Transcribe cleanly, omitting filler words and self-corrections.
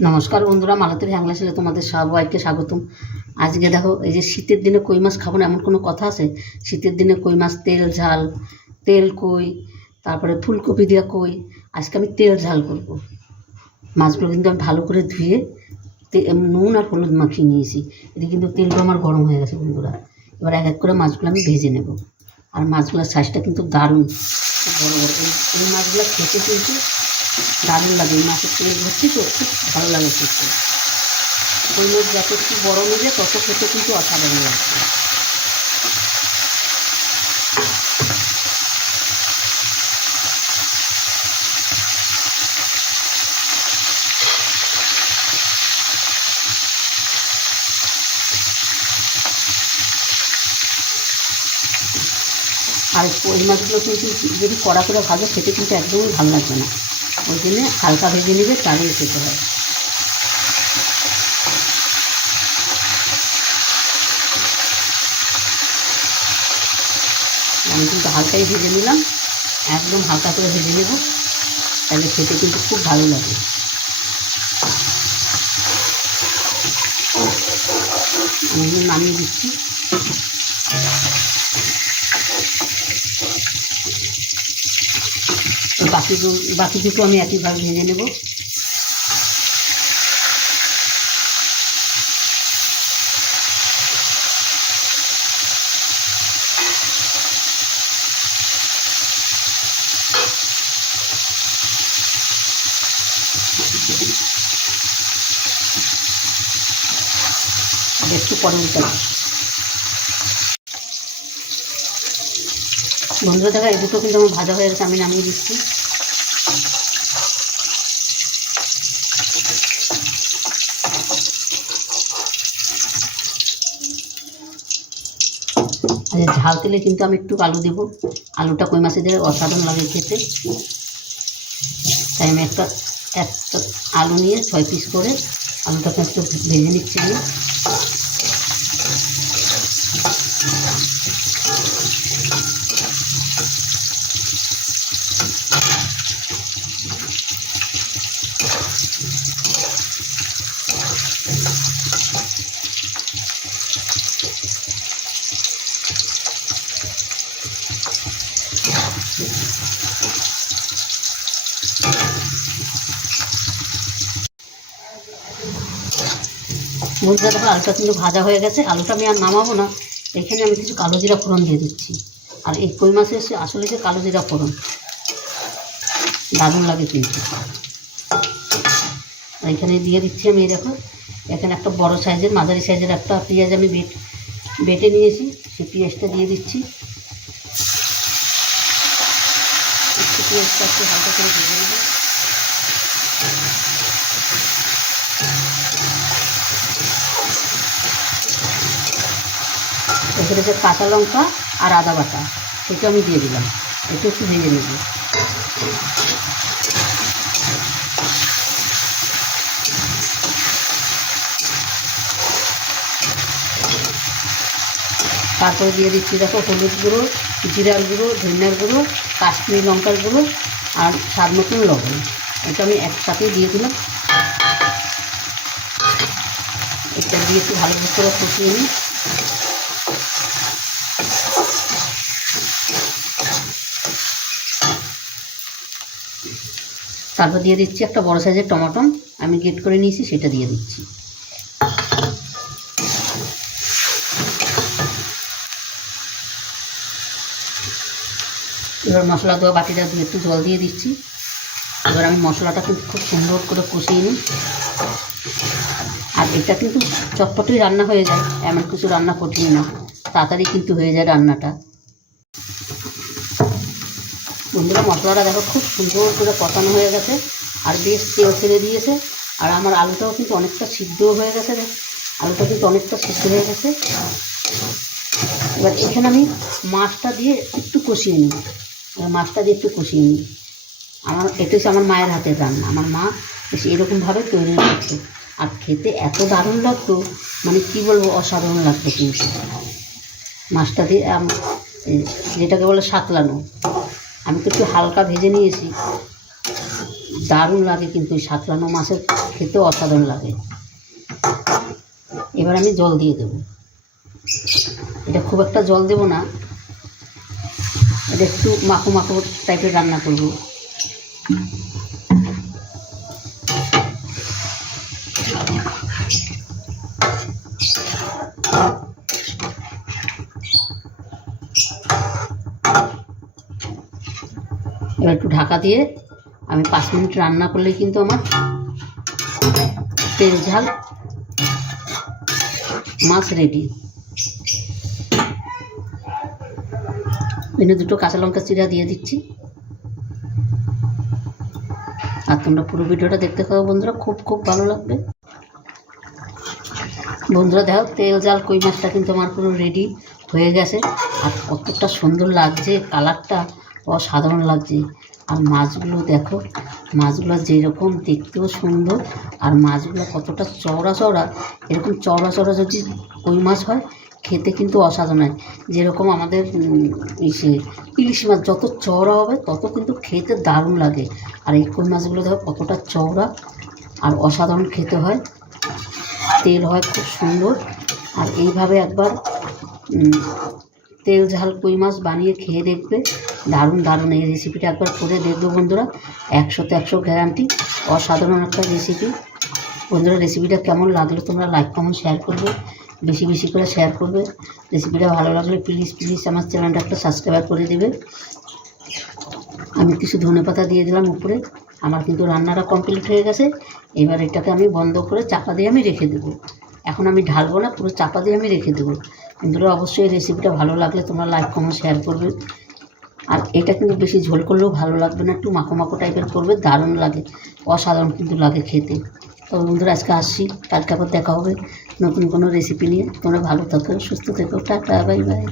নমস্কার বন্ধুরা, মালতীর হ্যাংলা ছেলে তোমাদের সবাইকে স্বাগতম। আজকে দেখো, এই যে শীতের দিনে কই মাছ খাবো না এমন কোনো কথা আছে? শীতের দিনে কই মাছ তেল ঝাল, তেল কই, তারপরে ফুলকপি দিয়ে কই। আজকে আমি তেল ঝাল করব। মাছগুলো কিন্তু আমি ভালো করে ধুয়ে নুন আর হলুদ মাখিয়ে নিয়েছি। এদিকে কিন্তু তেলটা আমার গরম হয়ে গেছে বন্ধুরা। এবার এক এক করে মাছগুলো আমি ভেজে নেব। আর মাছগুলোর সাইজটা কিন্তু দারুণ, বড় বড়। এই মাছগুলো খেতে কিন্তু দারুণ লাগে। এই মাছের তেল ভর্তি তো খুব ভালো লাগে খেতে। কই মাছ যত একটু বড় নেবে তত খেতে কিন্তু অসাধারণ লাগবে। আর কই মাছগুলো কিন্তু যদি কড়া করে ভাজো খেতে কিন্তু একদমই ভালো লাগবে না। ওই জন্যে হালকা ভেজে নেবে, চালিয়ে খেতে হয়। আমি কিন্তু হালকাই ভেজে নিলাম, একদম হালকা করে ভেজে নেব, তাহলে খেতে কিন্তু খুব ভালো লাগে। আমি নামিয়ে দিচ্ছি। বাকি দুটো আমি একইভাবে ভেজে নেব। একটু পরে উল্টাবো। বন্ধুরা দেখা, এই দুটো কিন্তু আমার ভাজা হয়ে গেছে, আমি নামিয়ে দিচ্ছি। আর ঝাল তেলে কিন্তু আমি একটু আলু দেবো। আলুটা কই মাছে দিলে অসাধারণ লাগে খেতে। তাই আমি একটা আলু নিয়ে 6 পিস করে আলুটাকে একটু ভেজে নিচ্ছি। বন্ধুরা দেখো, আলুটা কিন্তু ভাজা হয়ে গেছে। আলুটা আমি আর নামাবো না, এখানে আমি কিছু কালো জিরা ফোড়ন দিয়ে দিচ্ছি। আর এই কই মাছের আসলে যে কালো জিরা ফোড়ন দারুণ লাগে কিন্তু। আর এখানে দিয়ে দিচ্ছি আমি, দেখো এখানে একটা বড় সাইজের, মাঝারি সাইজের একটা পেঁয়াজ আমি বেটে নিয়েছি, সেই পেঁয়াজটা দিয়ে দিচ্ছি। একটু পেঁয়াজটা একটু হালকা করে ভেজে নেব। এখানে যে কাঁচা লঙ্কা আর আদা বাটা, সেটা আমি দিয়ে দিলাম। একটু একটু ভেজে নেব। তারপরে দিয়ে দিচ্ছি, দেখো, হলুদ গুঁড়ো, জিরার গুঁড়ো, ধনিয়ার গুঁড়ো, কাশ্মীরি লঙ্কার গুঁড়ো আর স্বাদ মতন লবণ। এটা আমি একসাথেই দিয়ে দিলাম। এটা দিয়ে একটু ভালো করে কষিয়ে নিই। তারপর দিয়ে দিচ্ছি একটা বড় সাইজের টমেটো, আমি গ্রেট করে নিয়েছি, সেটা দিয়ে দিচ্ছি। এবার মশলা দেওয়া বাটিটা দিয়ে একটু জল দিয়ে দিচ্ছি। এবার আমি মশলাটা কিন্তু খুব সুন্দর করে কষিয়ে নিই। আর এটা কিন্তু চটপটেই রান্না হয়ে যায়, এমন কিছু রান্না কঠিন না, তাড়াতাড়ি কিন্তু হয়ে যায় রান্নাটা। বন্ধুরা, মশলাটা দেখো খুব সুন্দর করে কষানো হয়ে গেছে, আর বেশ তেল ছেড়ে দিয়েছে। আর আমার আলুটাও কিন্তু অনেকটা সিদ্ধও হয়ে গেছে। আলুটা কিন্তু অনেকটা সিদ্ধ হয়ে গেছে। এবার এখানে আমি মাছটা দিয়ে একটু কষিয়ে নিই। মাছটা দিয়ে একটু কষিয়ে নিই। এটা হচ্ছে আমার মায়ের হাতের রান্না। আমার মা বেশ এরকমভাবে তৈরি করতো, আর খেতে এত দারুণ লাগতো, মানে কী বলবো, অসাধারণ লাগতো কিন্তু। মাছটা দিয়ে যেটাকে বলে সাতলানো, আমি তো একটু হালকা ভেজে নিয়েছি, দারুণ লাগে, কিন্তু ওই সাতলানো মাছের খেতেও অসাধারণ লাগে। এবার আমি জল দিয়ে দেবো। এটা খুব একটা জল দেব না, এটা একটু মাখো মাখো টাইপের রান্না করব। এবার একটু ঢাকা দিয়ে আমি 5 মিনিট রান্না করলেই কিন্তু আমার তেল ঝাল মাছ রেডি। এনে 2টো কাঁচা লঙ্কা চিরা দিয়ে দিচ্ছি। আর তোমরা পুরো ভিডিওটা দেখতে থাকো বন্ধুরা, খুব খুব ভালো লাগবে। বন্ধুরা দেখো, তেল ঝাল কই মাছটা কিন্তু আমার পুরো রেডি হয়ে গেছে। আর কতটা সুন্দর লাগছে, কালারটা অসাধারণ লাগছে। আর মাছগুলো দেখো, মাছগুলো যেরকম দেখতেও সুন্দর, আর মাছগুলো কতটা চওড়া চওড়া। এরকম চওড়া চওড়া যদি কই মাছ হয় খেতে কিন্তু অসাধারণ হয়। যেরকম আমাদের ইলিশ মাছ যত চওড়া হবে তত কিন্তু খেতে দারুণ লাগে। আর এই কই মাছগুলো দেখো কতটা চওড়া আর অসাধারণ খেতে হয়, তেল হয় খুব সুন্দর। আর এইভাবে একবার তেল ঝাল কই মাছ বানিয়ে খেয়ে দেখবে, দারুণ দারুণ। এই রেসিপিটা একবার করে দেখবে বন্ধুরা, 100তে 100 গ্যারান্টি, অসাধারণ একটা রেসিপি। বন্ধুরা রেসিপিটা কেমন লাগলো তোমরা লাইক কমেন্ট শেয়ার করবে, বেশি বেশি করে শেয়ার করবে। রেসিপিটা ভালো লাগলে প্লিজ প্লিজ আমার চ্যানেলটা একটা সাবস্ক্রাইব করে দেবে। আমি কিছু ধনেপাতা দিয়ে দিলাম উপরে। আমার কিন্তু রান্নাটা কমপ্লিট হয়ে গেছে। এবার এটাকে আমি বন্ধ করে চাপা দিয়ে আমি রেখে দেবো। এখন আমি ঢালবো না, পুরো চাপা দিয়ে আমি রেখে দেবো। বন্ধুরা অবশ্যই রেসিপিটা ভালো লাগলে তোমরা লাইক কমেন্ট শেয়ার করবে। আর এটা কিন্তু বেশি ঝোল করলেও ভালো লাগবে না, একটু মাখো মাখো টাইপের করবে, দারুণ লাগে, অসাধারণ কিন্তু লাগে খেতে। তো বন্ধুরা আজকে আসছি, কালকে আবার দেখা হবে নতুন কোনো রেসিপি নিয়ে। তোমরা ভালো থাকো, সুস্থ থেকো, টাটা, বাই বাই।